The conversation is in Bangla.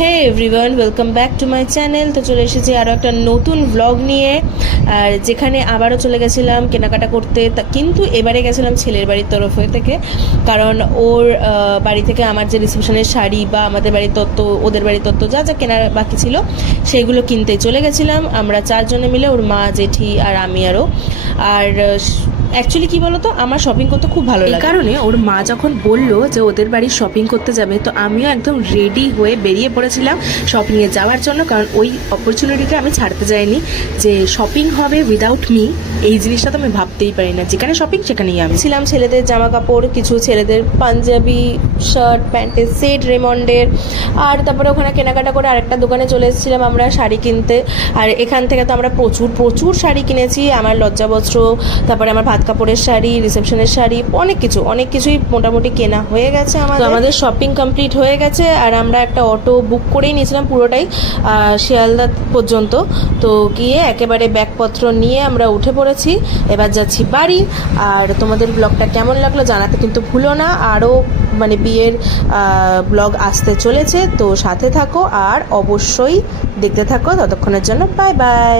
Hey everyone, welcome back to my channel. তো চলে এসেছি আরও একটা নতুন ব্লগ নিয়ে। আর যেখানে আবারও চলে গেছিলাম কেনাকাটা করতে, কিন্তু এবারে গেছিলাম ছেলের বাড়ির তরফ থেকে, কারণ ওর বাড়ি থেকে আমার যে রিসেপশনের শাড়ি বা আমাদের বাড়ির তত্ত্ব, ওদের বাড়ির তত্ত্ব যা যা কেনার বাকি ছিল সেইগুলো কিনতে চলে গেছিলাম আমরা চারজনে মিলে, ওর মা, জেঠি আর আমি আরও। আর অ্যাকচুয়ালি কী বলতো, আমার শপিং করতে খুব ভালো লাগে। এই কারণে ওর মা যখন বললো যে ওদের বাড়ি শপিং করতে যাবে, তো আমিও একদম রেডি হয়ে বেরিয়ে পড়েছিলাম শপিংয়ে যাওয়ার জন্য, কারণ ওই অপরচুনিটিটা আমি ছাড়তে যাইনি যে শপিং হবে উইদাউট মি। এই জিনিসটা তো আমি ভাবতেই পারি না, যেখানে শপিং সেখানেই আমি ছিলাম। ছেলেদের জামা কাপড়, কিছু ছেলেদের পাঞ্জাবি, শার্ট, প্যান্টের সেট রেমন্ডের, আর তারপরে ওখানে কেনাকাটা করে আরেকটা দোকানে চলে এসেছিলাম আমরা শাড়ি কিনতে। আর এখান থেকে তো আমরা প্রচুর প্রচুর শাড়ি কিনেছি। আমার লজ্জাবস্ত্র, তারপরে আমার ভাত কাপড়ের শাড়ি, রিসেপশনের শাড়ি, অনেক কিছুই মোটামুটি কেনা হয়ে গেছে আমাদের শপিং কমপ্লিট হয়ে গেছে। আর আমরা একটা অটো বুক করেই নিয়েছিলাম পুরোটাই শিয়ালদা পর্যন্ত। তো গিয়ে একেবারে ব্যাগপত্র নিয়ে আমরা উঠে পড়েছি, এবার যাচ্ছি বাড়ি। আর তোমাদের ব্লগটা কেমন লাগলো জানাতে কিন্তু ভুলো না। আরও বিয়ের ব্লগ আসতে চলেছে, তো সাথে থাকো আর অবশ্যই দেখতে থাকো। ততক্ষণের জন্য বাই বাই।